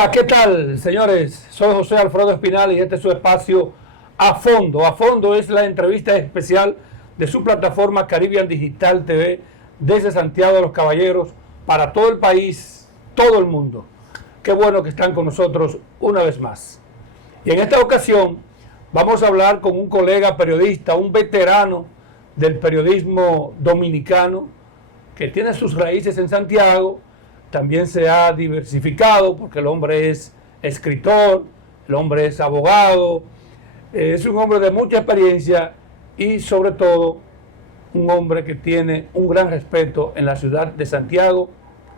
Hola, ¿qué tal, señores? Soy José Alfredo Espinal y este es su espacio A Fondo. A Fondo es la entrevista especial de su plataforma Caribbean Digital TV desde Santiago de los Caballeros para todo el país, todo el mundo. Qué bueno que están con nosotros una vez más. Y en esta ocasión vamos a hablar con un colega periodista, un veterano del periodismo dominicano que tiene sus raíces en Santiago. También se ha diversificado porque el hombre es escritor, el hombre es abogado, es un hombre de mucha experiencia y sobre todo un hombre que tiene un gran respeto en la ciudad de Santiago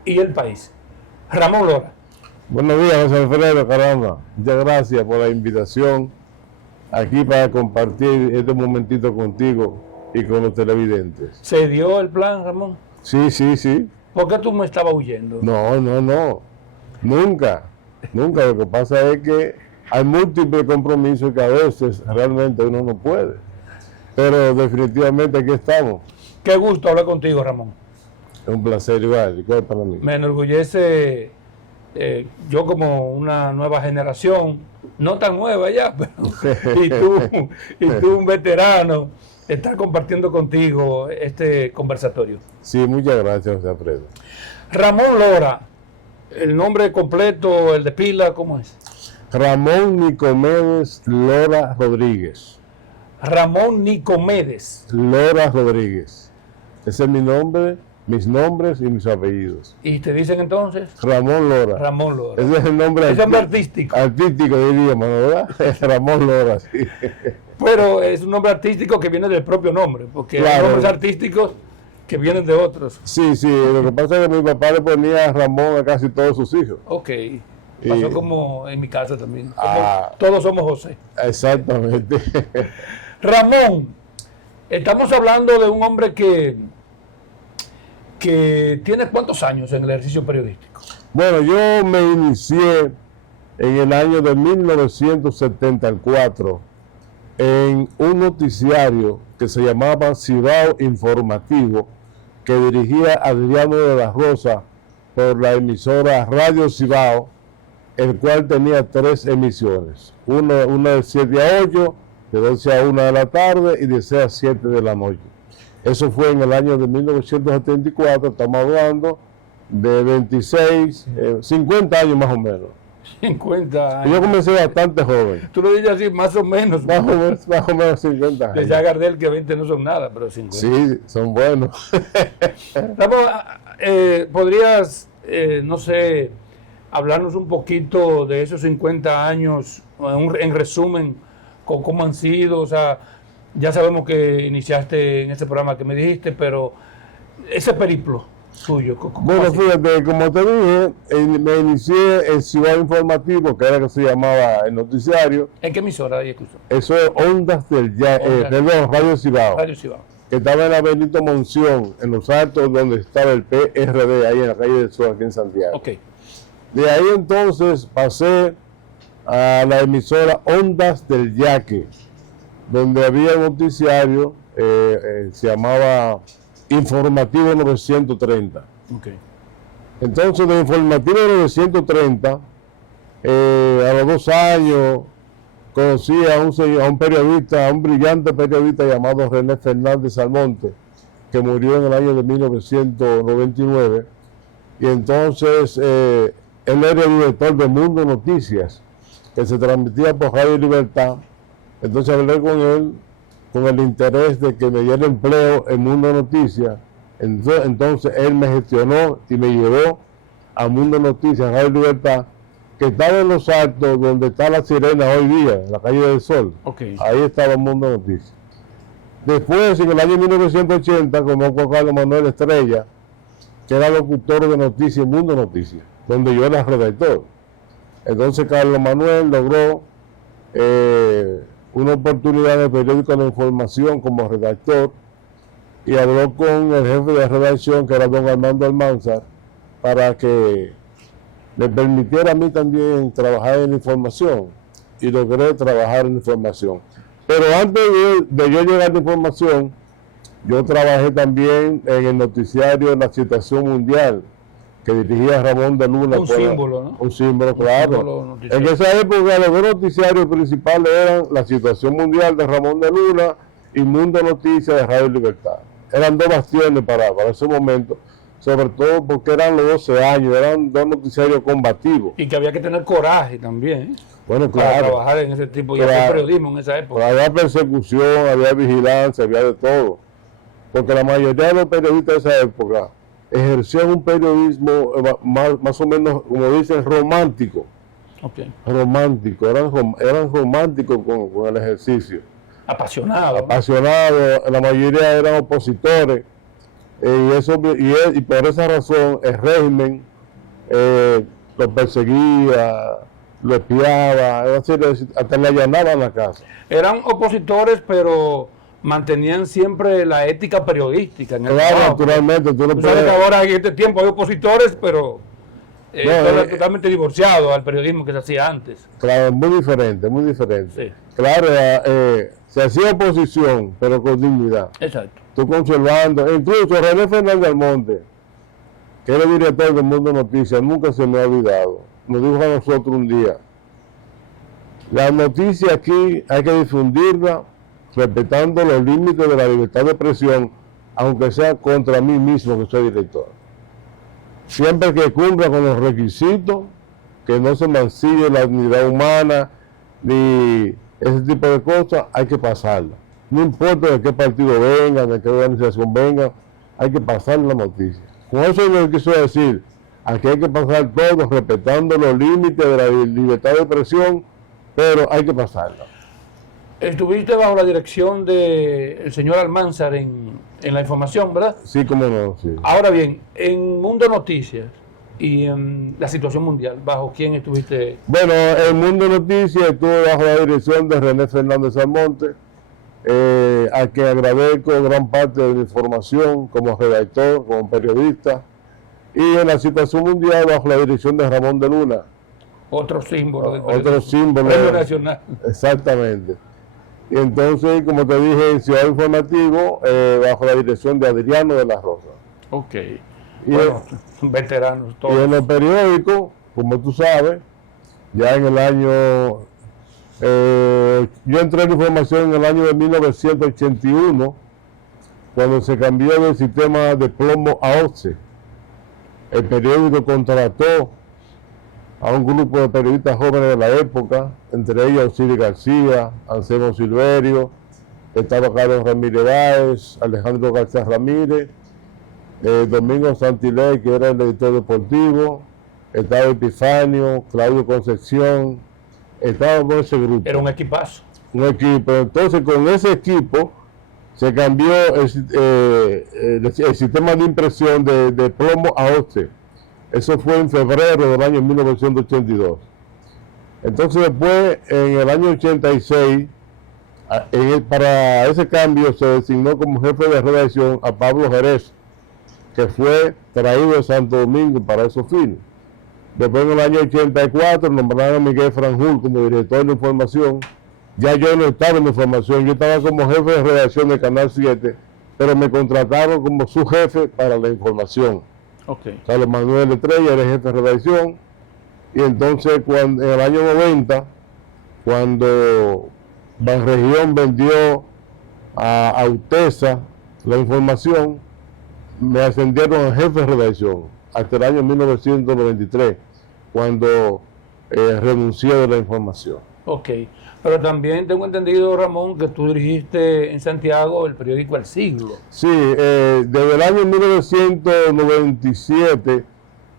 y el país. Ramón Lora. Buenos días, José Alfredo, caramba. Muchas gracias por la invitación aquí para compartir este momentito contigo y con los televidentes. ¿Se dio el plan, Ramón? Sí. ¿Por qué tú me estabas huyendo? No. Nunca. Lo que pasa es que hay múltiples compromisos que a veces realmente uno no puede. Pero definitivamente aquí estamos. Qué gusto hablar contigo, Ramón. Es un placer igual para mí. Me enorgullece yo como una nueva generación, no tan nueva ya, pero y tú un veterano, estar compartiendo contigo este conversatorio. Sí, muchas gracias, José Alfredo. Ramón Lora, el nombre completo, el de pila, ¿cómo es? Ramón Nicomedes Lora Rodríguez. Ramón Nicomedes Lora Rodríguez. Ese es mi nombre, mis nombres y mis apellidos. ¿Y te dicen entonces? Ramón Lora. Ramón Lora. Ese es el nombre artístico. Artístico diríamos, ¿verdad? Ramón Lora, sí. Pero es un nombre artístico que viene del propio nombre, porque claro, hay nombres artísticos que vienen de otros. Sí, lo que pasa es que mi papá le ponía Ramón a casi todos sus hijos. Ok. Pasó como en mi casa también. Ah, todos somos José. Exactamente. Ramón, estamos hablando de un hombre que tiene ¿cuántos años en el ejercicio periodístico? Bueno, yo me inicié en el año de 1974 en un noticiario que se llamaba Cibao Informativo, que dirigía Adriano de la Rosa por la emisora Radio Cibao, el cual tenía 3 emisiones, una de 7 a 8, de 12 a 1 de la tarde y de 6 a 7 de la noche. Eso fue en el año de 1974, estamos hablando de 26, 50 años más o menos. 50 años. Y yo comencé bastante joven. Tú lo dices así, más o menos. Más o menos 50 años. Decía Gardel que 20 no son nada, pero 50. Sí, son buenos. ¿Podrías, no sé, hablarnos un poquito de esos 50 años, en resumen, cómo han sido? O sea, ya sabemos que iniciaste en ese programa que me dijiste, pero ese periplo suyo. Bueno, fíjate, como te dije, me inicié en Ciudad Informativo, que era que se llamaba el noticiario. ¿En qué emisora ahí escuchó? Eso es Ondas del Radio Cibao. Radio Cibao. Que estaba en la Benito Monción, en los altos donde estaba el PRD, ahí en la calle del Sol, aquí en Santiago. Ok. De ahí entonces pasé a la emisora Ondas del Yaque, donde había un noticiario, se llamaba Informativo 930. Okay. Entonces, de Informativo 930, a los 2 años, conocí a un periodista, a un brillante periodista llamado René Fernández Almonte, que murió en el año de 1999. Y entonces, él era el director de Mundo Noticias, que se transmitía por Radio Libertad. Entonces hablé con él con el interés de que me diera empleo en Mundo Noticias. Entonces él me gestionó y me llevó a Mundo Noticias, Radio Libertad, que estaba en los altos donde está La Sirena hoy día, en la calle del Sol. Okay. Ahí estaba Mundo Noticias. Después, en el año 1980, conozco a Carlos Manuel Estrella, que era locutor de noticias en Mundo Noticias, donde yo era redactor. Entonces Carlos Manuel logró una oportunidad en el periódico de Información como redactor y habló con el jefe de redacción, que era don Armando Almanzar, para que me permitiera a mí también trabajar en información, y logré trabajar en información. Pero antes de yo llegar a la información, yo trabajé también en el noticiario de la Situación Mundial, que dirigía Ramón de Luna. Un símbolo, ¿no? Un símbolo, claro. Símbolo en esa época los dos noticiarios principales eran La Situación Mundial de Ramón de Luna y Mundo Noticias de Radio Libertad. Eran dos bastiones para ese momento, sobre todo porque eran los 12 años, eran dos noticiarios combativos. Y que había que tener coraje también, bueno, para claro, trabajar en ese tipo de periodismo en esa época. Había persecución, había vigilancia, había de todo. Porque la mayoría de los periodistas de esa época ejercían un periodismo más o menos, como dicen, romántico. Okay. Romántico, eran románticos con el ejercicio. Apasionados. Apasionados, la mayoría eran opositores. Y por esa razón el régimen los perseguía, lo espiaba, hasta le allanaban la casa. Eran opositores, pero mantenían siempre la ética periodística. En el claro, trabajo. naturalmente. Tú no sabes puedes... que ahora en este tiempo hay opositores, pero totalmente divorciados al periodismo que se hacía antes. Claro, muy diferente, muy diferente. Sí. Claro, se hacía oposición, pero con dignidad. Exacto. Tú conservando, incluso René Fernández Almonte, que era el director del Mundo Noticias, nunca se me ha olvidado. Nos dijo a nosotros un día: la noticia aquí hay que difundirla respetando los límites de la libertad de expresión, aunque sea contra mí mismo que soy director. Siempre que cumpla con los requisitos, que no se mancille la dignidad humana, ni ese tipo de cosas, hay que pasarla. No importa de qué partido venga, de qué organización venga, hay que pasar la noticia. Con eso yo quiso decir, aquí hay que pasar todo respetando los límites de la libertad de expresión, pero hay que pasarla. Estuviste bajo la dirección del señor Almanzar en la información, ¿verdad? Sí, cómo no, sí. Ahora bien, en Mundo Noticias y en la situación mundial, ¿bajo quién estuviste? Bueno, en Mundo Noticias estuve bajo la dirección de René Fernández Almonte, a quien agradezco gran parte de mi formación como redactor, como periodista, y en la situación mundial bajo la dirección de Ramón de Luna. Otro símbolo del Otro símbolo. Premio Nacional. Exactamente. Y entonces, como te dije, en Ciudad Informativo, bajo la dirección de Adriano de la Rosa. Ok. Y bueno, veteranos todos. Y en los periódicos, como tú sabes, ya en el año... yo entré en información en el año de 1981, cuando se cambió del sistema de plomo a OCSE. El periódico contrató a un grupo de periodistas jóvenes de la época, entre ellos Osiris García, Anselmo Silverio, estaba Carlos Ramírez Báez, Alejandro García Ramírez, Domingo Santilé, que era el editor deportivo, estaba Epifanio, Claudio Concepción, estaba con ese grupo. Era un equipazo. Un equipo. Entonces, con ese equipo se cambió el sistema de impresión de plomo a OCSE. Eso fue en febrero del año 1982. Entonces después, en el año 86, para ese cambio se designó como jefe de redacción a Pablo Jerez, que fue traído de Santo Domingo para esos fines. Después, en el año 84, nombraron a Miguel Franjul como director de información. Ya yo no estaba en información, yo estaba como jefe de redacción de Canal 7, pero me contrataron como su jefe para la información. Okay. Carlos Manuel Estrella era jefe de redacción, y entonces en el año 90, cuando Banregión vendió a Utesa la información, me ascendieron a jefe de redacción hasta el año 1993, cuando renuncié de la información. Ok, pero también tengo entendido, Ramón, que tú dirigiste en Santiago el periódico El Siglo. Sí, desde el año 1997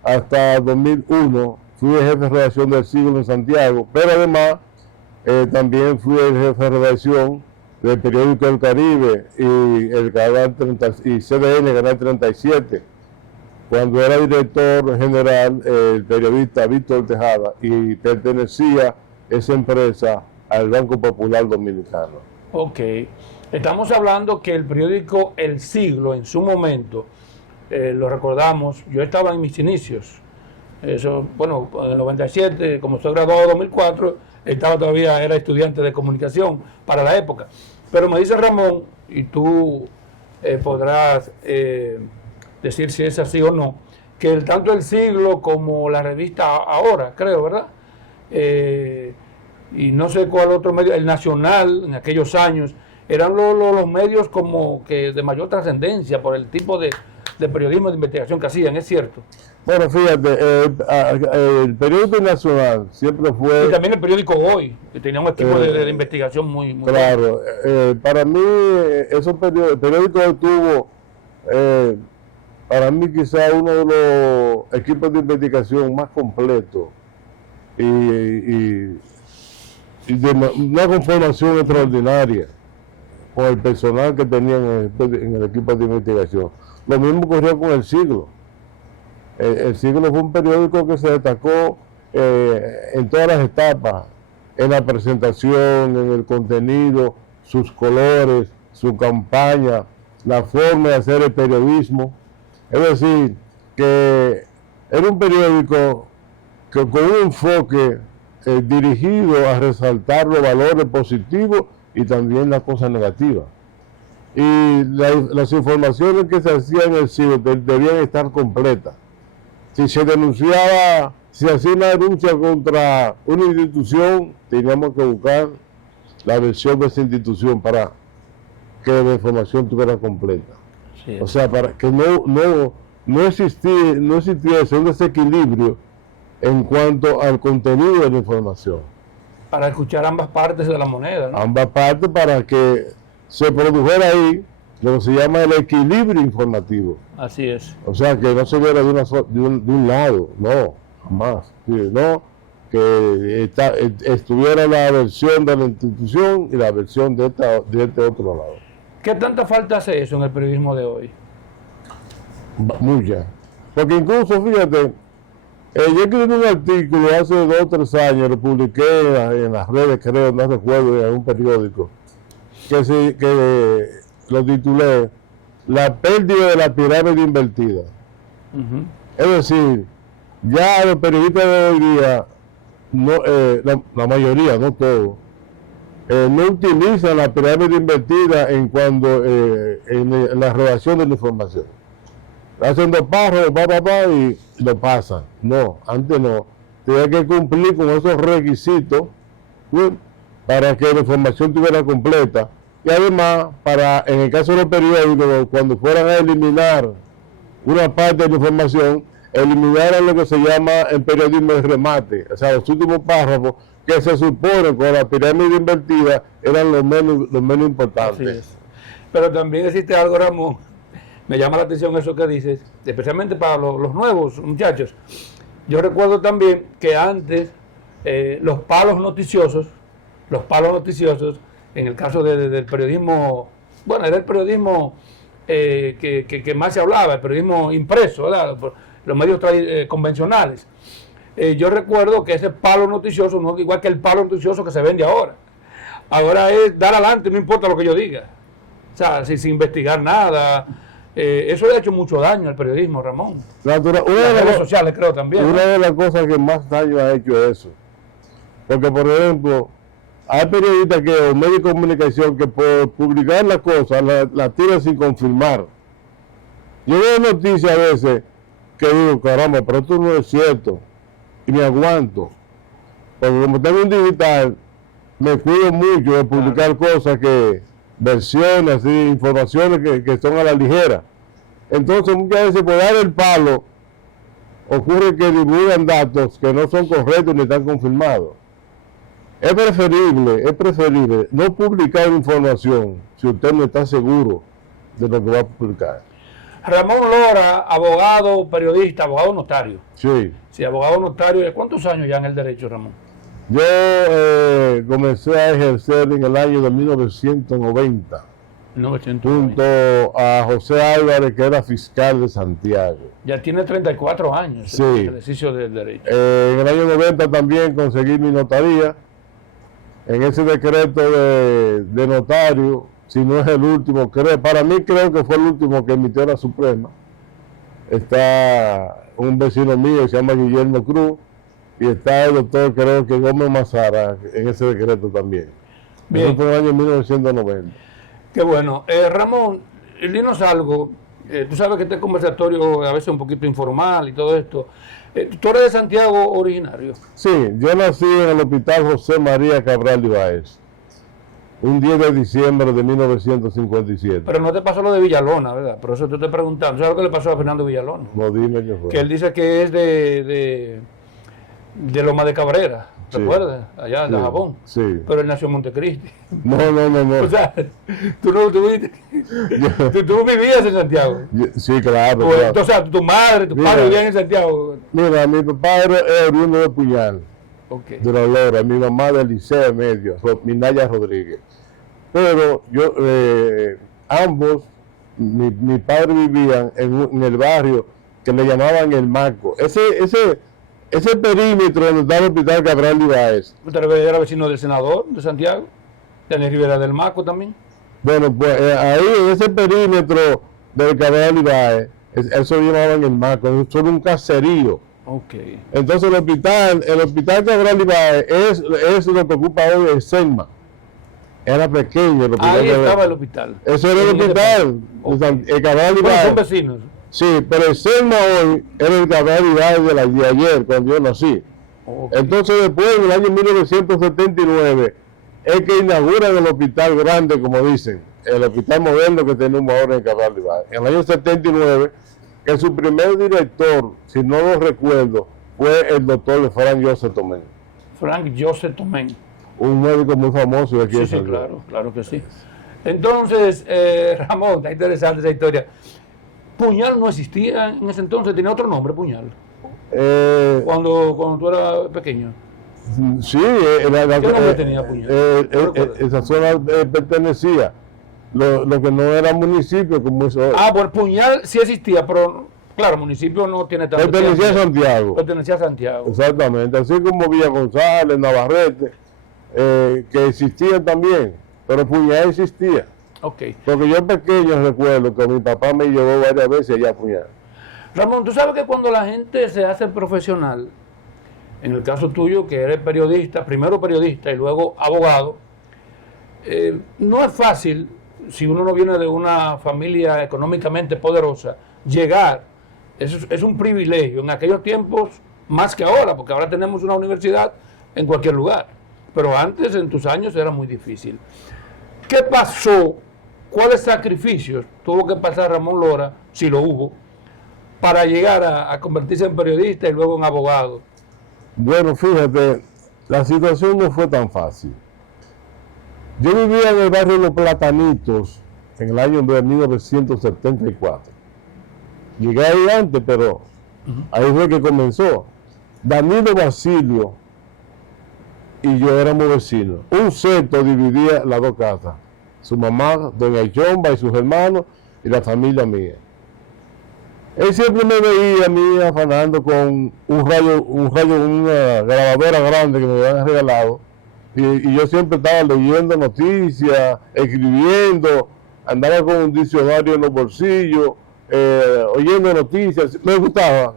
hasta 2001 fui el jefe de redacción del Siglo en Santiago, pero además también fui el jefe de redacción del periódico El Caribe y CDN Canal 37, cuando era director general el periodista Víctor Tejada, y pertenecía esa empresa al Banco Popular Dominicano. Ok, estamos hablando que el periódico El Siglo en su momento, lo recordamos, yo estaba en mis inicios, eso, bueno, en el 97, como soy graduado en 2004, era estudiante de comunicación para la época. Pero me dice Ramón, y tú podrás decir si es así o no, que tanto El Siglo como la revista Ahora, creo, ¿verdad? Y no sé cuál otro medio, el Nacional, en aquellos años, eran los medios como que de mayor trascendencia por el tipo de periodismo de investigación que hacían, ¿es cierto? Bueno, fíjate, el periódico Nacional siempre fue... Y también el periódico Hoy, que tenía un equipo de investigación muy claro, para mí, esos periódicos tuvo, para mí quizá uno de los equipos de investigación más completos y de una conformación extraordinaria con el personal que tenían en el equipo de investigación. Lo mismo ocurrió con El Siglo. El Siglo fue un periódico que se destacó en todas las etapas, en la presentación, en el contenido, sus colores, su campaña, la forma de hacer el periodismo. Es decir, que era un periódico que con un enfoque dirigido a resaltar los valores positivos y también las cosas negativas. Y las informaciones que se hacían en El Siglo debían estar completas. Si se denunciaba, si hacía una denuncia contra una institución, teníamos que buscar la versión de esa institución para que la información estuviera completa. Sí. O sea, para que no existiese un desequilibrio en cuanto al contenido de la información. Para escuchar ambas partes de la moneda, ¿no? Ambas partes para que se produjera ahí lo que se llama el equilibrio informativo. Así es. O sea, que no se viera de un lado, no, jamás. No, que estuviera la versión de la institución y la versión de este otro lado. ¿Qué tanta falta hace eso en el periodismo de hoy? Mucha. Porque incluso, fíjate, yo escribí un artículo hace 2 o 3 años, lo publiqué en las redes, creo, no recuerdo, en un periódico, que lo titulé La pérdida de la pirámide invertida. Es decir, ya los periodistas de hoy día, la mayoría, no todos, no utilizan la pirámide invertida en la redacción de la información. Hacen 2 párrafos, y lo pasan. No, antes no. Tenía que cumplir con esos requisitos, ¿sí?, para que la información estuviera completa. Y además, en el caso de los periódicos, cuando fueran a eliminar una parte de la información, eliminaran lo que se llama en periodismo el remate, o sea, los últimos párrafos que se supone con la pirámide invertida eran los menos importantes. Pero también existe algo, Ramón, me llama la atención eso que dices, especialmente para los nuevos muchachos. Yo recuerdo también que antes los palos noticiosos, en el caso del periodismo, bueno, era el periodismo que más se hablaba, el periodismo impreso, ¿verdad?, los medios convencionales. Yo recuerdo que ese palo noticioso no es igual que el palo noticioso que se vende ahora. Ahora es dar adelante, no importa lo que yo diga. O sea, sin investigar nada. Eso le ha hecho mucho daño al periodismo, Ramón. Las redes sociales, creo, también. Una de las cosas que más daño ha hecho eso. Porque, por ejemplo, hay periodistas o medios de comunicación que por publicar las cosas la tiran sin confirmar. Yo veo noticias a veces que digo, caramba, pero esto no es cierto. Y me aguanto. Porque como tengo un digital, me cuido mucho de publicar cosas versiones y informaciones que son a la ligera. Entonces muchas veces por dar el palo ocurre que divulgan datos que no son correctos ni están confirmados. Es preferible no publicar información si usted no está seguro de lo que va a publicar. Ramón Lora, abogado, periodista, abogado notario. Sí. Sí, abogado notario. ¿Cuántos años ya en el derecho, Ramón? Yo comencé a ejercer en el año de 1990. Junto a José Álvarez, que era fiscal de Santiago. Ya tiene 34 años, sí, el ejercicio del derecho. En el año 90 también conseguí mi notaría. En ese decreto de notario, si no es el último, para mí creo que fue el último que emitió la Suprema. Está un vecino mío que se llama Guillermo Cruz, y está el doctor, creo que Gómez Mazara, en ese decreto también. Bien. Eso fue en el año 1990. Qué bueno. Ramón, dinos algo. Tú sabes que este conversatorio a veces es un poquito informal y todo esto. ¿Tú eres de Santiago originario? Sí, yo nací en el Hospital José María Cabral Ibáez, un 10 de diciembre de 1957. Pero no te pasó lo de Villalona, ¿verdad? Por eso te estoy preguntando. ¿Sabes lo que le pasó a Fernando Villalona? No, dime qué fue. Que él dice que es de Loma de Cabrera, Sí. ¿recuerdas? Allá de Sí, Jabón. sí. Pero él nació en Montecristi. No. O sea, tú vivías en Santiago. Sí, claro, Pues, claro. o sea, tu madre, tu Mira. padre vivían en Santiago. Mira, mi papá era oriundo de Puñal, Ok. de la Lora, mi mamá del Liceo Medio, Minaya Rodríguez. Pero yo, ambos, mi padre vivían en el barrio que le llamaban El Marco. Ese perímetro donde estaba el Hospital Cabral Ibáez. ¿Usted era vecino del senador de Santiago? ¿De Rivera del Maco también? Bueno, pues ahí en ese perímetro del Cabral Ibáez, eso lo llamaban El Marco, eso era un caserío. Ok. Entonces el hospital Cabral Ibáez es lo que ocupa hoy el SEGMA. Era pequeño el hospital. Ahí Cabral. estaba el hospital. Eso era el hospital, Ok. el Cabral Bueno, Ibáez. son vecinos. Sí, pero el SEGMA hoy era el Cabral Ibáez de ayer, cuando yo nací. Ok. Entonces después, en el año 1979, es que inauguran el hospital grande, como dicen, el hospital moderno que tenemos ahora en Cabral Ibáez. En el año 79, que su primer director, si no lo recuerdo, fue el doctor Frank Joseph Tomé, Frank Joseph Tomé. un médico muy famoso de aquí Sí, de sí, Santiago. claro, claro que sí. Entonces, Ramón, está interesante esa historia. Puñal no existía en ese entonces, tenía otro nombre, Puñal, cuando tú eras pequeño. Sí, ¿Qué nombre tenía Puñal? ¿No recuerdas? esa zona pertenecía, lo que no era municipio como eso es. Bueno, Puñal sí existía, pero claro, municipio no tiene tanto Pertenecía a tiempo. Santiago. Pertenecía a Santiago. Exactamente, así como Villa González, Navarrete, que existían también, pero Puñal existía. Ok. Porque yo pequeño recuerdo que mi papá me llevó varias veces allá a Puñal. Ramón, tú sabes que cuando la gente se hace profesional, en el caso tuyo, que eres periodista, primero periodista y luego abogado, no es fácil, si uno no viene de una familia económicamente poderosa, llegar. Es un privilegio. En aquellos tiempos, más que ahora, porque ahora tenemos una universidad en cualquier lugar. Pero antes, en tus años, era muy difícil. ¿Qué pasó? ¿Cuáles sacrificios tuvo que pasar Ramón Lora, si lo hubo, para llegar a convertirse en periodista y luego en abogado? Bueno, fíjate, la situación no fue tan fácil. Yo vivía en el barrio Los Platanitos en el año de 1974. Llegué ahí antes, pero ahí fue que comenzó. Danilo Basilio y yo éramos vecinos. Un seto dividía las dos casas. Su mamá, doña Chomba y sus hermanos, y la familia mía. Él siempre me veía a mí afanando con una grabadora grande que me habían regalado. Y yo siempre estaba leyendo noticias, escribiendo, andaba con un diccionario en los bolsillos, oyendo noticias. Me gustaba,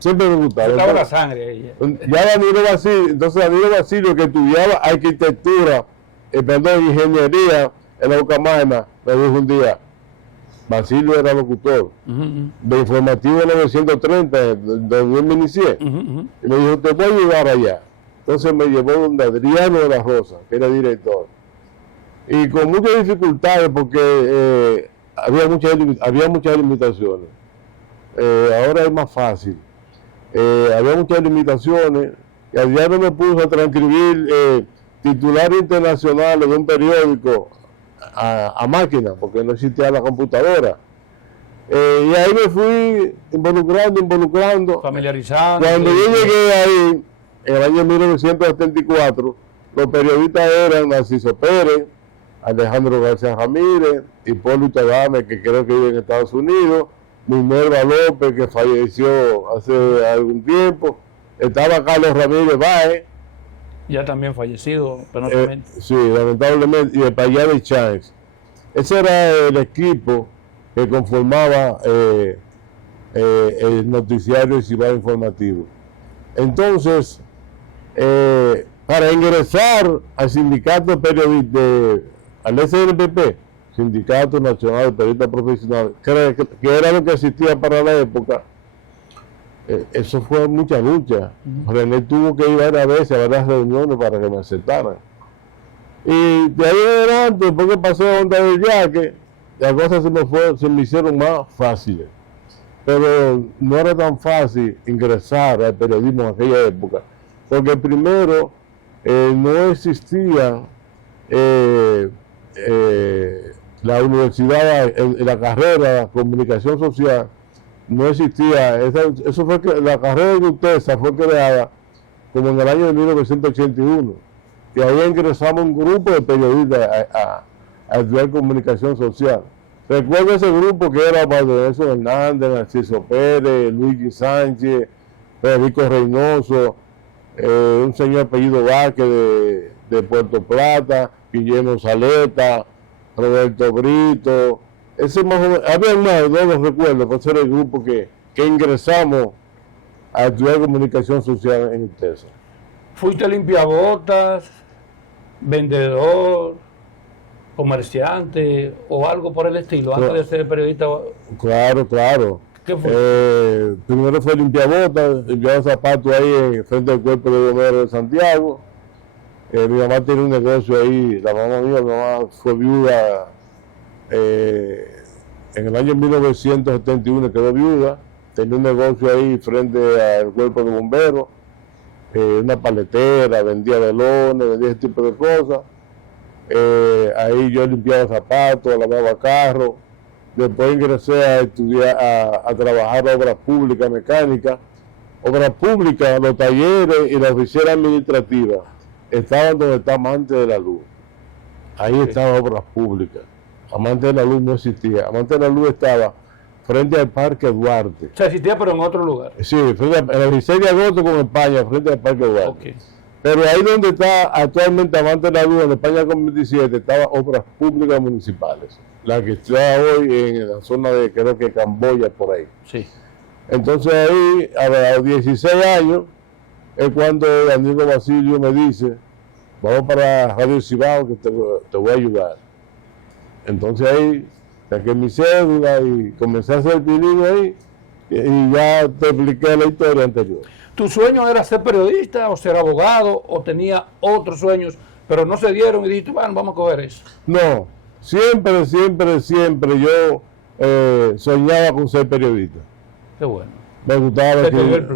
siempre me gustaba. Estaba la sangre ahí. Ya Danilo Basilio, que estudiaba arquitectura, ingeniería en la Ucamaima, me dijo un día, Basilio era locutor de Informativo 930, donde yo me inicié, y me dijo, te voy a llevar allá. Entonces me llevó donde Adriano de la Rosa, que era director, y con muchas dificultades porque había muchas limitaciones. Ahora es más fácil. Había muchas limitaciones, y Adriano me puso a transcribir titulares internacionales de un periódico a máquina, porque no existía la computadora. Y ahí me fui involucrando. Familiarizando. Cuando yo llegué ahí, en el año 1974, los periodistas eran Narciso Pérez, Alejandro García Ramírez, Hipólito Adame, que creo que vive en Estados Unidos, Minerva López, que falleció hace algún tiempo, estaba Carlos Ramírez Báez, Ya también fallecido, penosamente. sí, lamentablemente, y el Payá de Chávez. Ese era el equipo que conformaba el noticiario Cibao Informativo. Entonces, para ingresar al sindicato de periodistas, al SNPP, Sindicato Nacional de Periodistas Profesionales, que era lo que existía para la época. Eso fue mucha lucha. René tuvo que ir varias veces a varias reuniones para que me aceptaran. Y de ahí en adelante, después que pasé a Onda del Yaque, las cosas se me hicieron más fáciles. Pero no era tan fácil ingresar al periodismo en aquella época, porque primero no existía la universidad, la carrera de comunicación social, no existía. Eso fue que la carrera de UTESA fue creada como en el año de 1981, y ahí ingresamos un grupo de periodistas a estudiar comunicación social. Recuerdo ese grupo que era Valdebenzo Hernández, Narciso Pérez, Luigi Sánchez, Federico Reynoso, un señor apellido Vázquez de Puerto Plata, Guillermo Saleta, Roberto Brito. Ese más o menos, había más, no los recuerdo, pero ese era el grupo que ingresamos a estudiar comunicación social en UTESA. ¿Fuiste limpiabotas, vendedor, comerciante o algo por el estilo, antes de ser periodista? Claro. ¿Qué fue? Primero fue limpiabotas, limpiaba zapatos ahí frente al cuerpo de bomberos de Santiago. Mi mamá tiene un negocio ahí, mi mamá fue viuda en el año 1971, quedó viuda, tenía un negocio ahí frente al cuerpo de bomberos, una paletera, vendía velones, vendía ese tipo de cosas. Ahí yo limpiaba zapatos, lavaba carros. Después ingresé a estudiar, a trabajar obras públicas, mecánicas. Obras públicas, los talleres y la oficina administrativa estaban donde está Amante de la Luz. Ahí estaban obras públicas. Amante de la Luz no existía. Amante de la Luz estaba frente al Parque Duarte. O sea, existía pero en otro lugar. Sí, en el 16 de agosto con España, frente al Parque Duarte. Okay. Pero ahí donde está actualmente Amante de la Luz, en España con 27, estaban obras públicas municipales. La que está hoy en la zona de, creo que Camboya, por ahí. Sí. Entonces ahí, a los 16 años, es cuando Danilo Basilio me dice, vamos para Radio Cibao que te voy a ayudar. Entonces ahí saqué mi cédula y comencé a hacer bilingüe ahí, y ya te expliqué la historia anterior. ¿Tu sueño era ser periodista o ser abogado o tenía otros sueños, pero no se dieron y dijiste, bueno, vamos a coger eso? No, siempre yo soñaba con ser periodista. Qué bueno. Me gustaba escribir,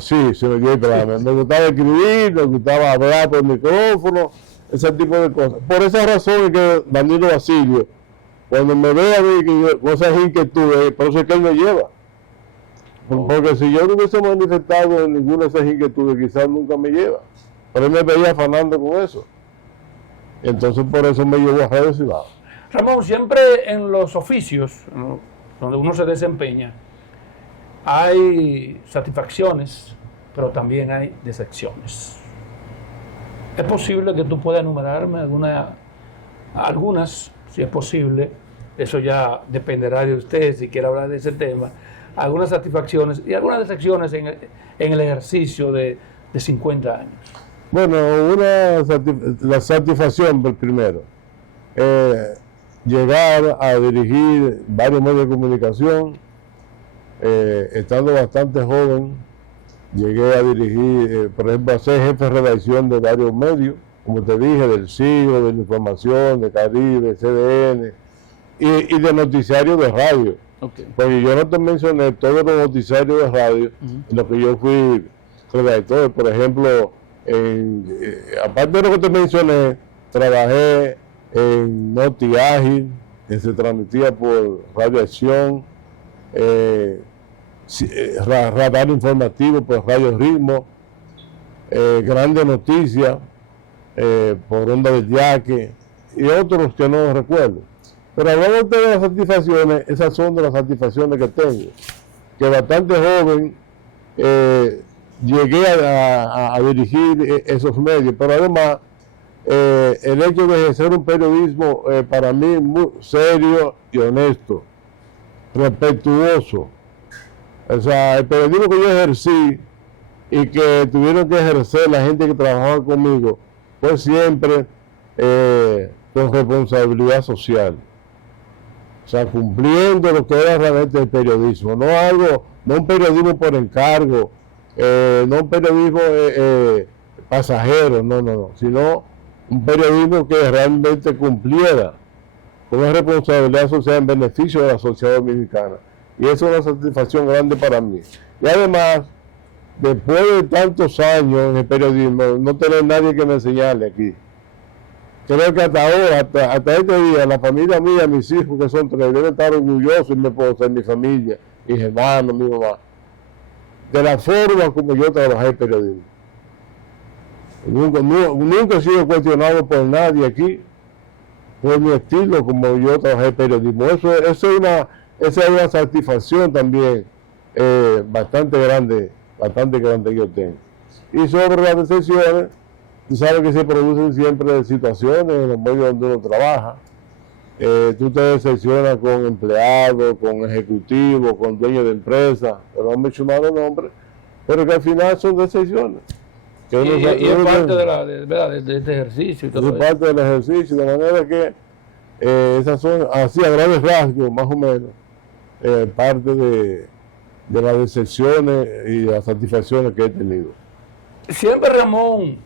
sí, se me dio el plan. Me gustaba escribir, me gustaba hablar por el micrófono, ese tipo de cosas. Por esa razón es que Danilo Basilio, cuando me ve a mí con esas inquietudes, por eso es que él me lleva. Porque si yo no hubiese manifestado en ninguna de esas inquietudes, quizás nunca me lleva. Pero él me veía afanando con eso. Entonces por eso me llevó a Radio Cibao. Ramón, siempre en los oficios, ¿no?, donde uno se desempeña, hay satisfacciones, pero también hay decepciones. ¿Es posible que tú puedas enumerarme algunas, si es posible? Eso ya dependerá de usted si quiere hablar de ese tema. Algunas satisfacciones y algunas decepciones en el ejercicio de 50 años. Bueno, la satisfacción primero. Llegar a dirigir varios medios de comunicación, estando bastante joven, llegué a dirigir, por ejemplo, a ser jefe de redacción de varios medios, como te dije, del Siglo, de la Información, de Caribe, CDN, y de noticiarios de radio. Okay. Porque yo no te mencioné todos los noticiarios de radio en los que yo fui redactor. Por ejemplo, aparte de lo que te mencioné, trabajé en Noti Ágil, que se transmitía por Radio Acción, radar informativo por Radio Ritmo, Grandes Noticias por Onda del Yaque y otros que no recuerdo. Pero hablando de las satisfacciones, esas son de las satisfacciones que tengo. Que bastante joven llegué a dirigir esos medios, pero además el hecho de ejercer un periodismo para mí muy serio y honesto, respetuoso. O sea, el periodismo que yo ejercí y que tuvieron que ejercer la gente que trabajaba conmigo fue siempre con responsabilidad social. O sea, cumpliendo lo que era realmente el periodismo, no algo, no un periodismo por encargo, no un periodismo pasajero, no, sino un periodismo que realmente cumpliera con una responsabilidad social en beneficio de la sociedad dominicana. Y eso es una satisfacción grande para mí. Y además, después de tantos años en el periodismo, no tener nadie que me enseñarle aquí. Creo que hasta ahora, hasta este día, la familia mía, mis hijos, que son 3, deben estar orgullosos, mi esposa, mi familia, mis hermanos, mi mamá, de la forma como yo trabajé el periodismo. Nunca he sido cuestionado por nadie aquí, por mi estilo como yo trabajé el periodismo. Esa es una satisfacción también bastante grande que yo tengo. Y sobre las decepciones, tú sabes que se producen siempre situaciones en los medios donde uno trabaja. Tú te decepcionas con empleados, con ejecutivos, con dueños de empresas, pero no mencionar los nombres, pero que al final son decepciones. Y es parte de este ejercicio y todo eso. Es parte del ejercicio, de manera que esas son, así a grandes rasgos, más o menos, parte de las decepciones y las satisfacciones que he tenido. Siempre, Ramón,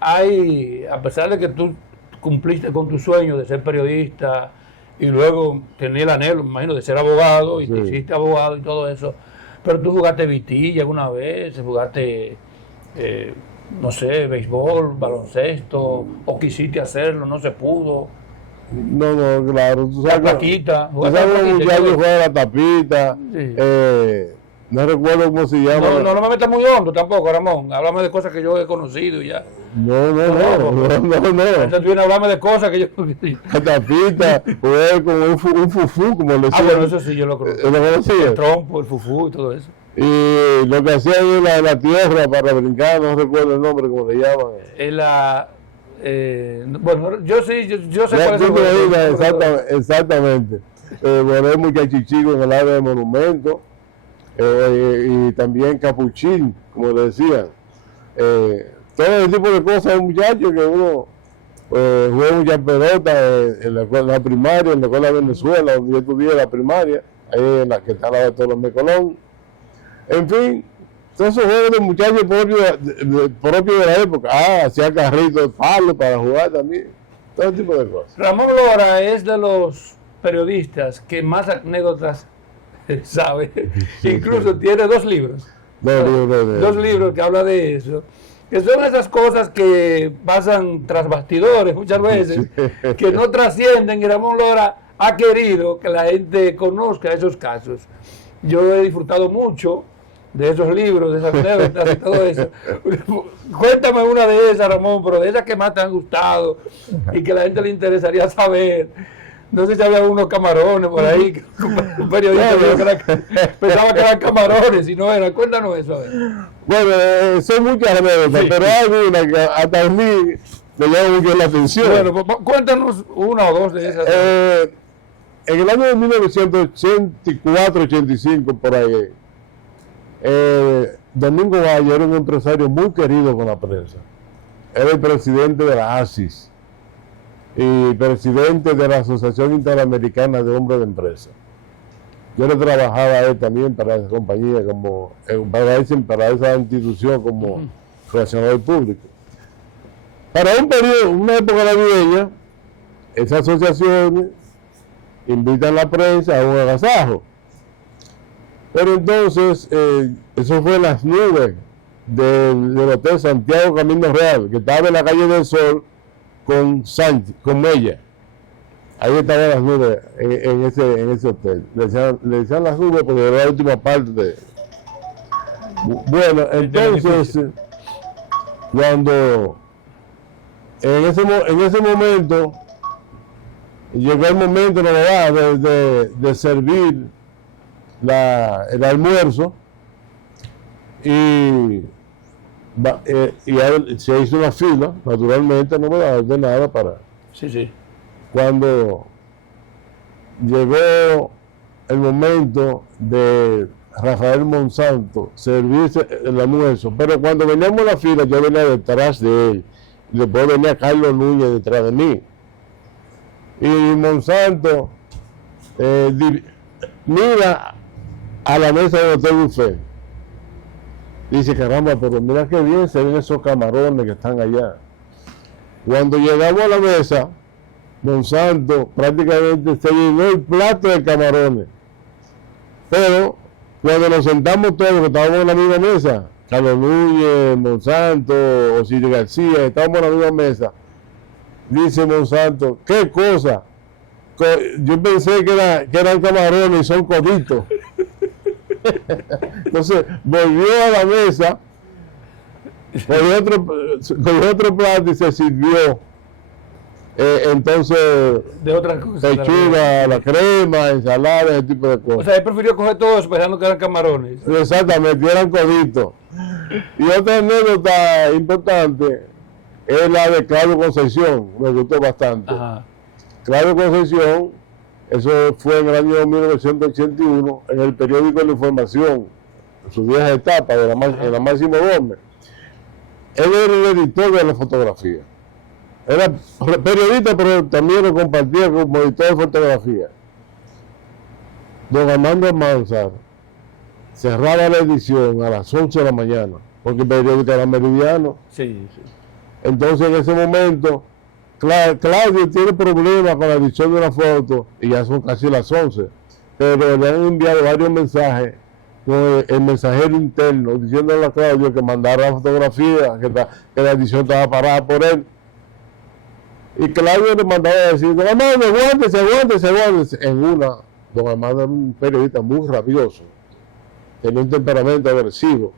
a pesar de que tú cumpliste con tu sueño de ser periodista y luego tenías el anhelo, me imagino, de ser abogado y te hiciste abogado y todo eso, pero tú jugaste vitilla alguna vez, jugaste, no sé, béisbol, baloncesto, o quisiste hacerlo, no se pudo. No, claro. Tú sabes, la taquita. Tú sabes los muchachos juegan la tapita. Sí. No recuerdo cómo se llama. No me metas muy hondo tampoco, Ramón. Háblame de cosas que yo he conocido y ya. No. Entonces viene a hablarme de cosas que yo... La tapita, jugar como un fufú, como le decían. Bueno, eso sí, yo lo conocía. ¿Lo conocía? El trompo, el fufú y todo eso. Y lo que hacían en la tierra para brincar, no recuerdo el nombre, como le llaman. Bueno, yo sé cuál es el Exactamente. Bueno, hay muchachichico en el área de monumentos. Y también capuchín, como le decían. Todo ese tipo de cosas, muchachos, que uno juega muchas pelotas en la primaria, en la escuela de Venezuela, donde yo estudié la primaria, ahí en la que está la de Tolomé Colón. En fin, todos esos juegos de muchachos propios de la época. Hacía carritos de palo para jugar también, todo ese tipo de cosas. Ramón Lora es de los periodistas que más anécdotas sabe. Incluso tiene 2 libros. Dos libros que hablan de eso. Que son esas cosas que pasan tras bastidores muchas veces, que no trascienden, y Ramón Lora ha querido que la gente conozca esos casos. Yo he disfrutado mucho de esos libros, de esas anécdotas y todo eso. Cuéntame una de esas, Ramón, pero de esas que más te han gustado y que a la gente le interesaría saber. No sé si había unos camarones por ahí, un periodista pensaba que eran camarones y no eran. Cuéntanos eso. A ver. Bueno, son muchas anécdotas, pero hay una que hasta a mí me llama mucho la atención. Bueno, pues, cuéntanos una o dos de esas. En el año de 1984-85, por ahí, Domingo Valle era un empresario muy querido con la prensa. Era el presidente de la ASIS y presidente de la Asociación Interamericana de Hombres de Empresa. Yo le trabajaba a él también para esa compañía, para esa institución como relacionador público. Para una época navideña, esa asociación invita a la prensa a un agasajo. Pero entonces, eso fue en las nubes del Hotel Santiago Camino Real, que estaba en la calle del Sol, con Mella. Ahí estaban las nubes en ese hotel. Le decían las nubes porque era la última parte. Bueno, entonces, cuando en ese momento llegó el momento de servir el almuerzo y se hizo una fila, naturalmente no me daba de nada para... Sí. Cuando llegó el momento de Rafael Monsanto servirse el almuerzo, pero cuando veníamos a la fila yo venía detrás de él, y después venía Carlos Núñez detrás de mí. Y Monsanto mira a la mesa del Hotel Buffet. Dice, caramba, pero mira qué bien se ven esos camarones que están allá. Cuando llegamos a la mesa, Monsanto prácticamente se llenó el plato de camarones. Pero cuando nos sentamos todos, que estábamos en la misma mesa, Carlos Núñez, Monsanto, Osiris García, estábamos en la misma mesa, dice Monsanto, ¿qué cosa? Yo pensé que eran camarones y son coditos. Entonces volvió a la mesa, con otro plato y se sirvió. Entonces, de otras cosas, pechuga, la crema, ensalada, ese tipo de cosas. O sea, él prefirió coger todo eso pensando que eran camarones. Exactamente, eran coditos. Y otra anécdota importante es la de Claudio Concepción, me gustó bastante. Ajá. Claudio Concepción, eso fue en el año 1981, en el periódico La Información, en su vieja etapa, de la Máximo Gómez. Él era el editor de la fotografía. Era periodista, pero también lo compartía como editor de fotografía. Don Armando Almanzar cerraba la edición a las 11 de la mañana, porque el periódico era meridiano. Sí. Entonces, en ese momento, Claudio tiene problemas con la edición de la foto, y ya son casi las 11, pero le han enviado varios mensajes con el mensajero interno, diciéndole a Claudio que mandara la fotografía, que la edición estaba parada por él. Y Claudio le mandaba a decir, don Armando, aguántese. En una, don Armando era un periodista muy rabioso, tenía un temperamento agresivo.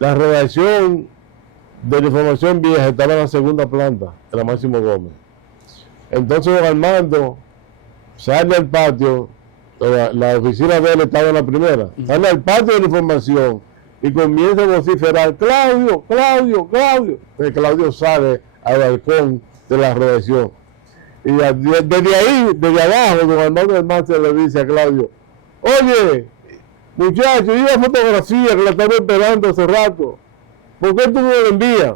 La redacción de La Información Vieja estaba en la segunda planta, en la Máximo Gómez. Entonces don Armando sale al patio, la oficina de él estaba en la primera, sale al patio de La Información y comienza a vociferar, Claudio. Claudio sale al balcón de la redacción. Y desde abajo, don Armando Almanzar le dice a Claudio, oye, muchacho, y la fotografía que la estaba esperando hace rato, ¿por qué tú no la envías?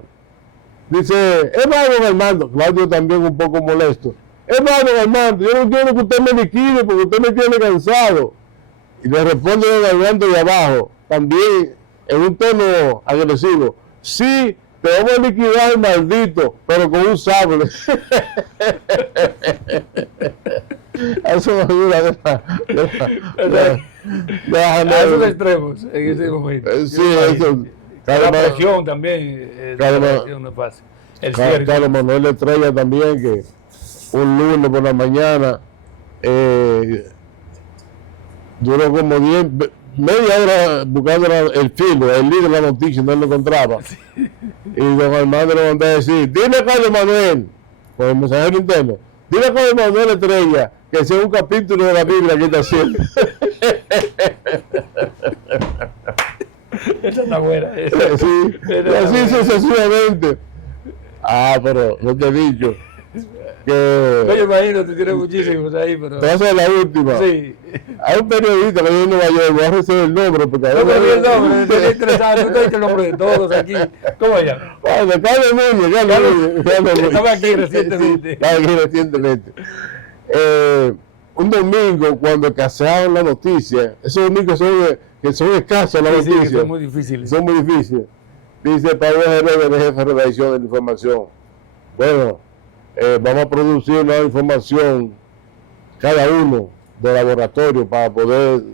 Dice, es más, don Armando. Claudio también un poco molesto. Es más, don Armando, yo no quiero que usted me liquide porque usted me tiene cansado. Y le responde don Armando de abajo, también en un tono agresivo, sí, te vamos a liquidar, maldito, pero con un sable. Eso me ayuda a esos extremos en ese momento. Sí, eso. La presión también, no es fácil. Carlos Manuel Estrella también, que un lunes por la mañana duró como media hora buscando el filo, el líder de la noticia, no lo encontraba. Sí. Y don Armando le mandó a decir, dile a Carlos Manuel, por el mensajero interno, dile a Carlos Manuel Estrella que sea un capítulo de la Biblia que está haciendo. Esa está buena. Sí, así sucesivamente. Pero no te he dicho que... Oye, imagino, tú tienes muchísimos ahí, pero... Te vas a hacer la última. Sí. Hay un periodista que vive en Nueva York, voy a recibir el nombre, porque... No me vi el nombre, estoy interesado, tú te dices el nombre de todos aquí. ¿Cómo se llama? Bueno, Carlos Núñez. Estaba aquí recientemente. Estaba aquí recientemente. Un domingo, cuando caseaban la noticia, esos domingos que son escasos las noticias. Sí, son muy difíciles. Son muy difíciles. Dice Pablo Herrera, el jefe de redacción de La Información, bueno, vamos a producir una información cada uno de laboratorio para poder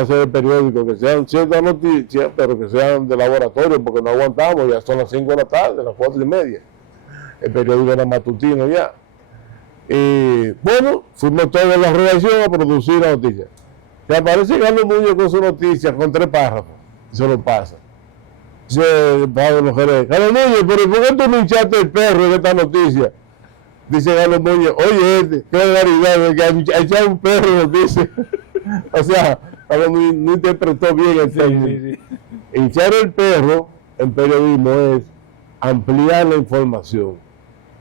hacer el periódico, que sean ciertas noticias, pero que sean de laboratorio, porque no aguantamos, ya son las 5 de la tarde, las 4:30. El periódico era matutino ya. Y bueno, fuimos todos a la redacción a producir la noticia. Que aparece Carlos Núñez con su noticia, con 3 párrafos, y se lo pasa. Dice Pablo Jerez, Carlos Núñez, pero ¿por qué tú me hinchaste el perro en esta noticia? Dice Carlos Núñez, oye, qué barbaridad, que echar un perro, dice. O sea, Carlos Núñez no interpretó bien el término. Sí. Hinchar el perro en periodismo es ampliar la información.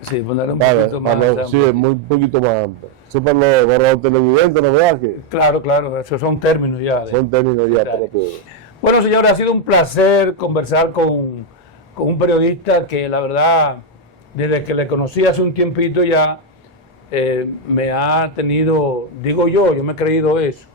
Sí, poner un poquito más amplio. Sí, un poquito más amplio. Eso para los televidentes, ¿no verdad? Claro, esos son términos ya. Son términos ya para todos. Bueno, señores, ha sido un placer conversar con un periodista que la verdad desde que le conocí hace un tiempito ya, me ha tenido, digo yo me he creído eso,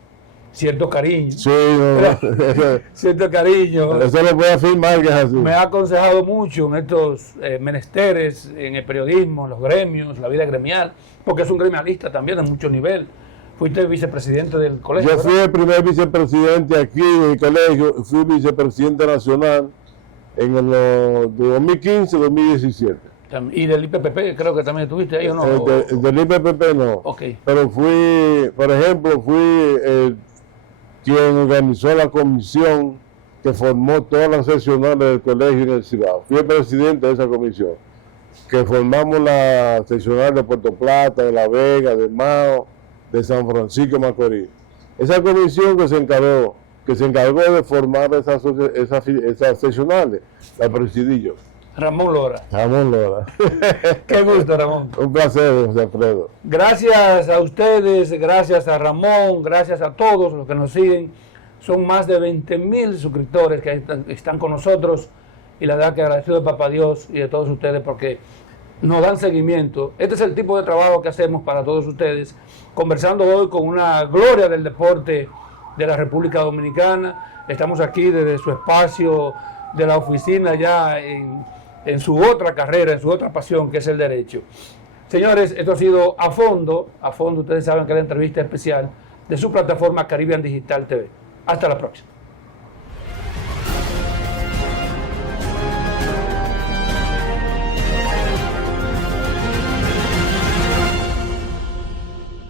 cierto cariño. Sí, no, Cierto cariño. eso lo puede afirmar que es así. Me ha aconsejado mucho en estos menesteres, en el periodismo, en los gremios, la vida gremial, porque es un gremialista también de mucho nivel. Fuiste vicepresidente del colegio. Yo fui el primer vicepresidente aquí del colegio, fui vicepresidente nacional en el de 2015-2017. Y del IPPP, creo que también estuviste ahí, ¿o no? Del IPPP no. Ok. Pero fui, por ejemplo, quien organizó la comisión que formó todas las seccionales del colegio en el Cibao. Fui el presidente de esa comisión, que formamos la seccional de Puerto Plata, de La Vega, de Mao, de San Francisco de Macorís. Esa comisión que se encargó de formar esas seccionales, la presidí yo. Ramón Lora. Ramón Lora. Qué gusto, Ramón. Un placer, José Alfredo. Gracias a ustedes, gracias a Ramón, gracias a todos los que nos siguen. Son más de 20,000 suscriptores que están con nosotros y la verdad que agradecido de Papá Dios y de todos ustedes porque nos dan seguimiento. Este es el tipo de trabajo que hacemos para todos ustedes, conversando hoy con una gloria del deporte de la República Dominicana. Estamos aquí desde su espacio de la oficina ya en su otra carrera, en su otra pasión, que es el derecho. Señores, esto ha sido A Fondo. A Fondo, ustedes saben que es la entrevista especial de su plataforma Caribbean Digital TV. Hasta la próxima.